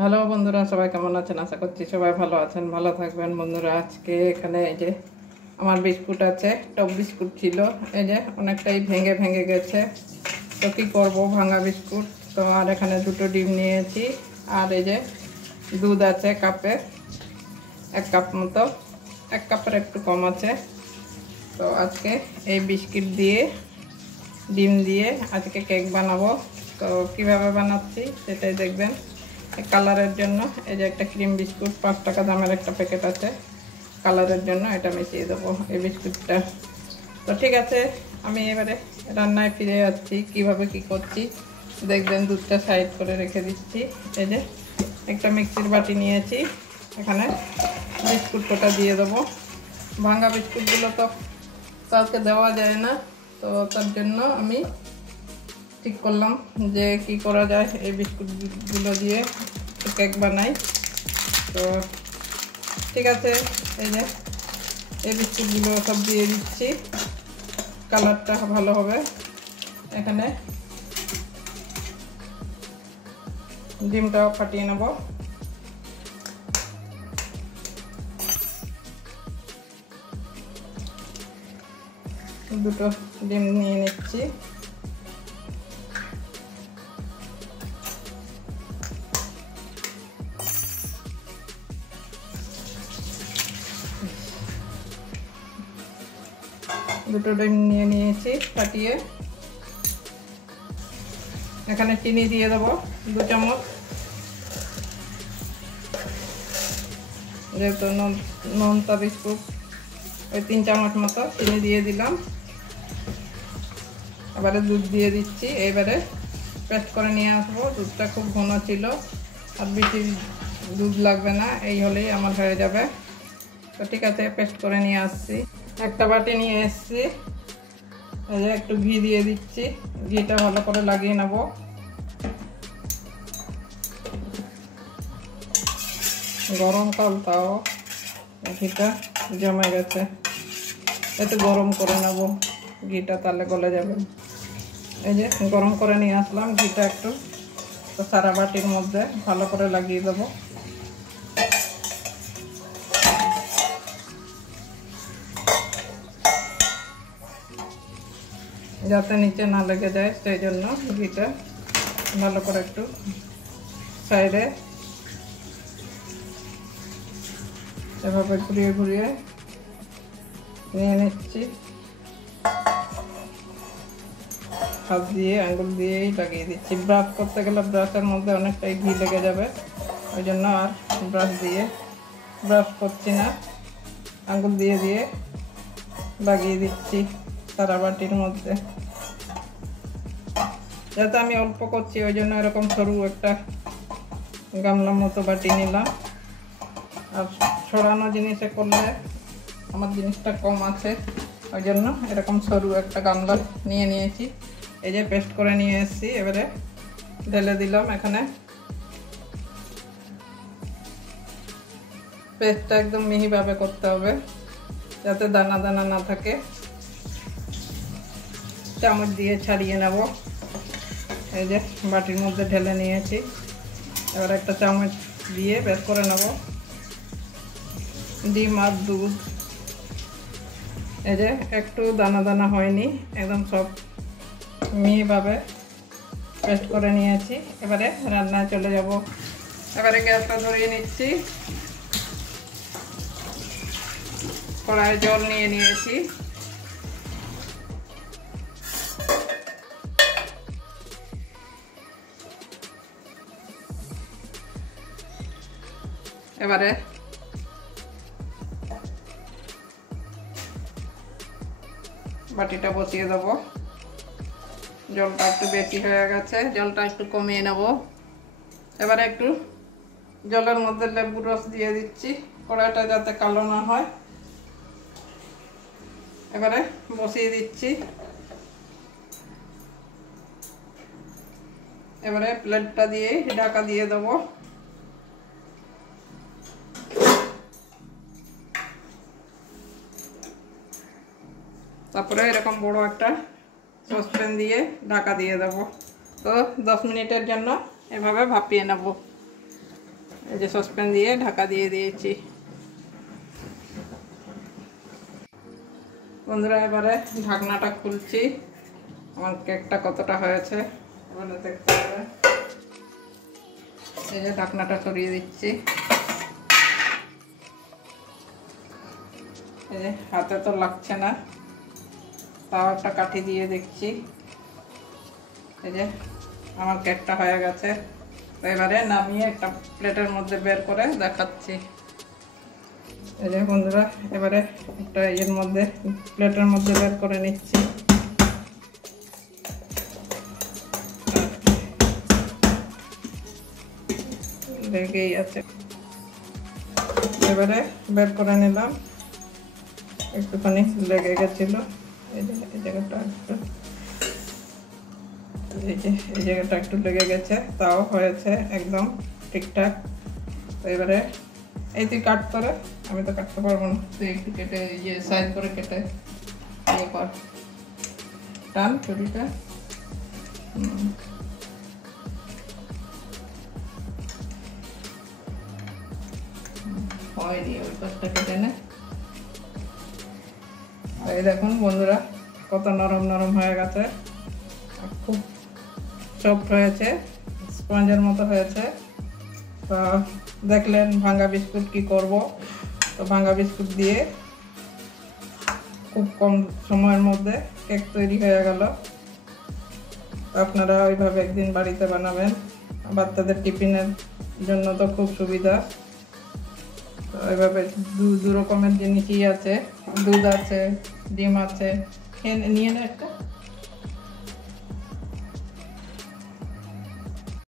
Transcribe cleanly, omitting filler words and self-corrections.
Hello বন্ধুরা, সবাই কেমন আছেন? আশা করছি সবাই ভালো আছেন, ভালো থাকবেন। বন্ধুরা, আজকে এখানে এই যে আমার বিস্কুট আছে, টপ বিস্কুট ছিল, এই যে অনেকটাই ভেঙে ভেঙে গেছে। তো কী করবো, ভাঙা বিস্কুট। তো আর এখানে দুটো ডিম নিয়েছি, আর এই যে দুধ আছে কাপে, 1 কাপ মতো, 1 কাপের একটু কম আছে। তো আজকে এই বিস্কিট দিয়ে, ডিম দিয়ে আজকে কেক বানাবো। তো কিভাবে বানাচ্ছি সেটাই দেখবেন। কালারের জন্য এই যে একটা ক্রিম বিস্কুট, 5 টাকা দামের একটা প্যাকেট আছে, কালারের জন্য এটা মিশিয়ে দেবো এই বিস্কুটটা। তো ঠিক আছে, আমি এবারে রান্নায় ফিরে যাচ্ছি, কিভাবে কি করছি দেখবেন। দুধটা সাইড করে রেখে দিচ্ছি। এই যে একটা মিক্সির বাটি নিয়েছি, এখানে বিস্কুট কোটা দিয়ে দেবো। ভাঙা বিস্কুটগুলো তো কাউকে দেওয়া যায় না, তো তার জন্য আমি ঠিক করলাম যে কি করা যায়, এই বিস্কুটগুলো দিয়ে কেক বানাই। তো ঠিক আছে, এই যে এই বিস্কুটগুলো সব দিয়ে দিচ্ছি, কালারটা ভালো হবে। এখানে ডিমটাও ফাটিয়ে নেব। দুটো ডিম নিয়ে নিচ্ছি। দুটো ডিম নিয়ে নিয়েছি ফাটিয়ে। এখানে চিনি দিয়ে দেবো 2 চামচ, যেহেতু নোনতা বিস্কুট, ওই 3 চামচ মতো চিনি দিয়ে দিলাম। এবারে দুধ দিয়ে দিচ্ছি। এবারে পেস্ট করে নিয়ে আসবো। দুধটা খুব ঘন ছিল, আর বেশি দুধ লাগবে না, এই হলেই আমার হয়ে যাবে। তো ঠিক আছে, পেস্ট করে নিয়ে আসছি। একটা বাটি নিয়ে এসছি, এই যে একটু ঘি দিয়ে দিচ্ছি। ঘিটা ভালো করে লাগিয়ে নেব। গরমকাল, তাও ঘিটা জমে গেছে, একটু গরম করে নেব ঘিটা, তাহলে গলে যাবে। এই যে গরম করে নিয়ে আসলাম ঘিটা একটু। তো সারা বাটির মধ্যে ভালো করে লাগিয়ে দেবো। যাতে নিচে না লেগে যায়, সেই জন্য ঘিটা ভালো করে একটু সাইডে এভাবে ঘুরিয়ে ঘুরিয়ে নিয়ে নিচ্ছি। হাত দিয়ে, আঙুল দিয়েই লাগিয়ে দিচ্ছি। ব্রাশ করতে গেলে ব্রাশের মধ্যে অনেকটাই ঘি লেগে যাবে, ওই জন্য আর ব্রাশ করছি না, আঙুল দিয়ে দিয়ে লাগিয়ে দিচ্ছি সারা বাটির মধ্যে। যাতে আমি অল্প করছি, ওই জন্য এরকম সরু একটা গামলার মতো বাটি নিলাম। আর ছড়ানো জিনিসে করলে আমার জিনিসটা কম আছে, ওই জন্য এরকম সরু একটা গামলা নিয়ে নিয়েছি। এই যে পেস্ট করে নিয়ে এসেছি, এবারে ঢেলে দিলাম। এখানে পেস্টটা একদম মিহিভাবে করতে হবে, যাতে দানা দানা না থাকে। চামচ দিয়ে ছাড়িয়ে নেব। এই যে বাটির মধ্যে ঢেলে নিয়েছি, এবার একটা চামচ দিয়ে বের করে নেব। ডিম আর দুধ, এই যে একটু দানা দানা হয়নি, একদম সব মিহিভাবে পেস্ট করে নিয়েছি। এবারে রান্নায় চলে যাব। এবারে গ্যাসটা ধরিয়ে নিচ্ছি। কড়াইয়ে জল নিয়ে নিয়েছি। এবারে বাটিটা বসিয়ে দেবো। জলটা একটু বেশি হয়ে গেছে, জলটা একটু কমিয়ে নেব। এবারে একটু জলের মধ্যে লেবুর রস দিয়ে দিচ্ছি, কড়াইটা যাতে কালো না হয়। এবারে বসিয়ে দিচ্ছি। এবারে প্লেটটা দিয়ে ঢাকা দিয়ে দেবো। তারপরে এরকম বড় একটা সসপ্যান দিয়ে ঢাকা দিয়ে দেবো। তো 10 মিনিটের জন্য এভাবে ভাপিয়ে নেব। এই যে সসপ্যান দিয়ে ঢাকা দিয়ে দিয়েছি। বন্ধুরা এবারে ঢাকনাটা খুলছি, আমার কেকটা কতটা হয়েছে এবারে দেখতে হবে। এই যে ঢাকনাটা সরিয়ে দিচ্ছি। এই যে হাতে তো লাগছে না, তাও একটা কাঠি দিয়ে দেখছি। এই যে আমার কেকটা হয়ে গেছে। তো এবারে নামিয়ে একটা প্লেটের মধ্যে বের করে দেখাচ্ছি। এই যে বন্ধুরা এবারে একটা এর মধ্যে প্লেটের মধ্যে বের করে নিচ্ছি। লেগেই আছে, এবারে বের করে নিলাম। একটুখানি লেগে গেছিল, এই জায়গাটা একটু, এই জায়গাটা একটু লেগে গেছে, তাও হয়েছে একদম ঠিকঠাক। তো এবারে এই তুই কাট করে, আমি তো কাটতে পারবো না, তুই একটু কেটে ইয়ে সাইজ করে কেটে ইয়ে কর, টান ছুরিটা। হয়নি, ওই পাশটা কেটে নে। এই দেখুন বন্ধুরা কত নরম নরম হয়ে গেছে, খুব সফট হয়েছে, স্পঞ্জের মতো হয়েছে। তো দেখলেন ভাঙা বিস্কুট কি করব, তো ভাঙা বিস্কুট দিয়ে খুব কম সময়ের মধ্যে কেক তৈরি হয়ে গেল। তো আপনারা ওইভাবে একদিন বাড়িতে বানাবেন, বাচ্চাদের টিফিনের জন্য তো খুব সুবিধা। তো ওইভাবে দু রকমের জিনিসই আছে, দুধ আছে, ডিম আছে, নিয়ে না একটা।